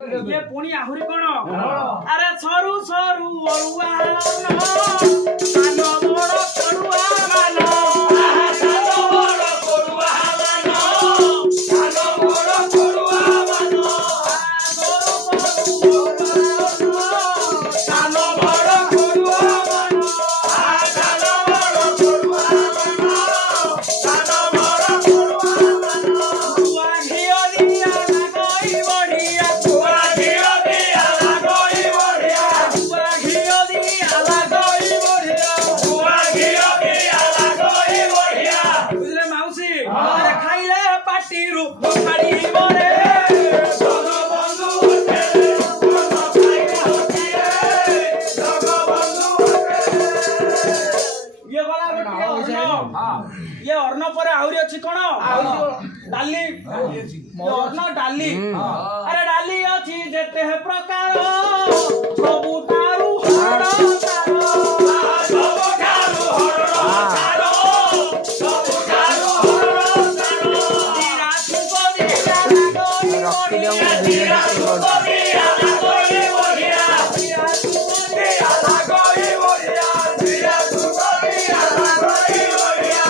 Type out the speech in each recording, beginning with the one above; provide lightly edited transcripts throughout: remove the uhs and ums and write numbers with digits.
ये पुणी आहुरी कोन अरे सरू सरू अरुआ नो बड़ पड़ुआ मानो बड़ पड़ुआ मानो बड़ पड़ुआ मानो सरू सरू बड़ पड़ुआ मानो बड़ पड़ुआ मानो बड़ पड़ुआ मानो हुआ घियो दिया लगई बढ़िया ये अर्न पर आहुरी अछि कोन डाली अर्न डाली अरे डाली अछि जेते प्रकार सबु तारू हर तारो सबु तारू हर तारो सबु तारू हर तारो तीरा सुगोरी लागोई तीरा सुगोरी लागोई बढ़िया तीरा सुगोरी लागोई बढ़िया तीरा सुगोरी लागोई बढ़िया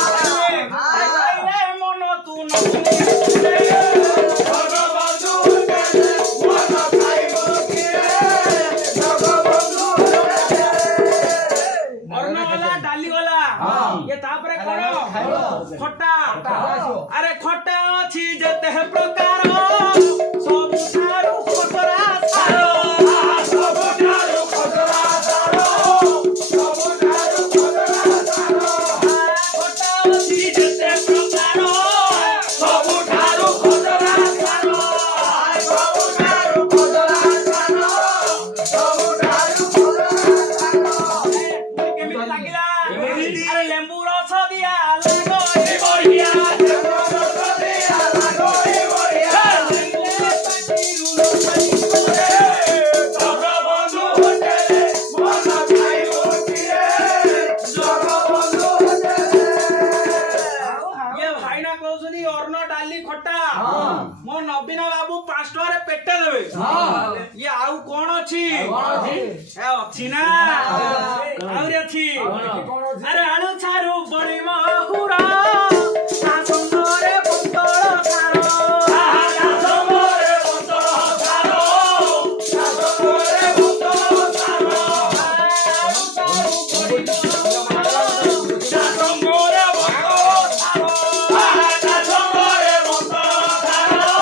खट्टा अरे खट्टा अछि जेते प्रकार सब सारू खतरा सारो सब सारू खतरा सारो सब सारू खतरा सारो खट्टा अछि जेते प्रकार सब सारू खतरा सारो सब सारू खतरा सारो सब सारू खतरा सारो केमिति लागिला अरे लेंबू रस दिया मो नवीन बाबू 5 टका रे पेटे देबे ये आउ कोन अछि ए अछि ना आउरी अछि अरे आलू छारू बली महुरा सासुरे बंतळ सारो सासुरे बंतळ सारो सासुरे बंतळ सारो आलू छारू बली महुरा सासुरे बंतळ सारो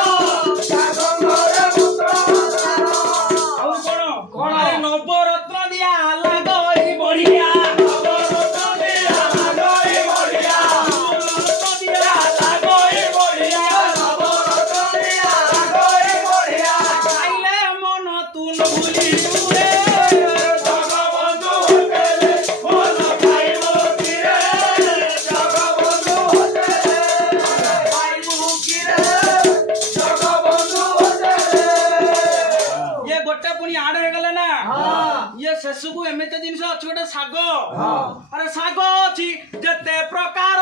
शेषकू एमते जिनस अछि गोटे साग अरे साग अछि जते प्रकार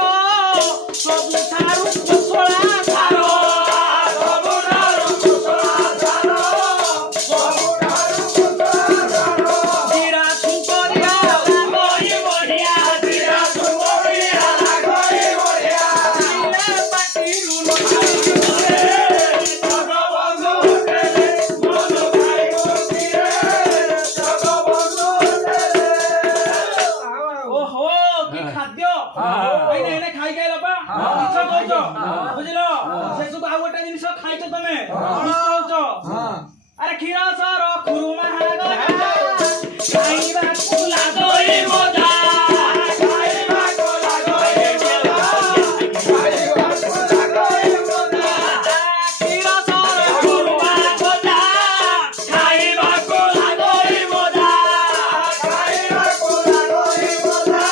सब सारू फसला सारो सब सारू फसला सारो सब सारू फसला सारो तीरा सुकरिया लागई बढ़िया तीरा सुकरिया लागई बढ़िया आइले पाटी रुन जगबंधु होटले मन भाई गोतिरे बुझलो से सब आ गोटे जिनिस खाइतो तमे अरे खीरा सर खुरुमा हागरा खाइबा कुला दोई मजा खाइबा कुला दोई मजा खाइबा कुला दोई मजा खीरा सर खुरुमा मजा खाइबा कुला दोई मजा खाइबा कुला दोई मजा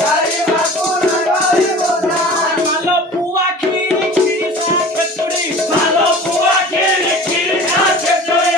खाइबा कुला दोई मजा मालो पुआ खीरी खीरी सा खेचुड़ी मालो पुआ खीरी खीरी सा खेचुड़ी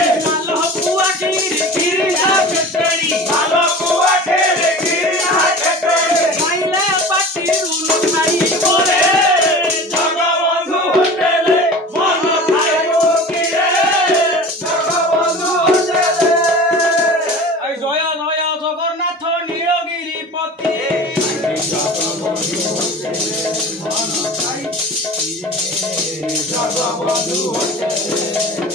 জগবন্ধু হতে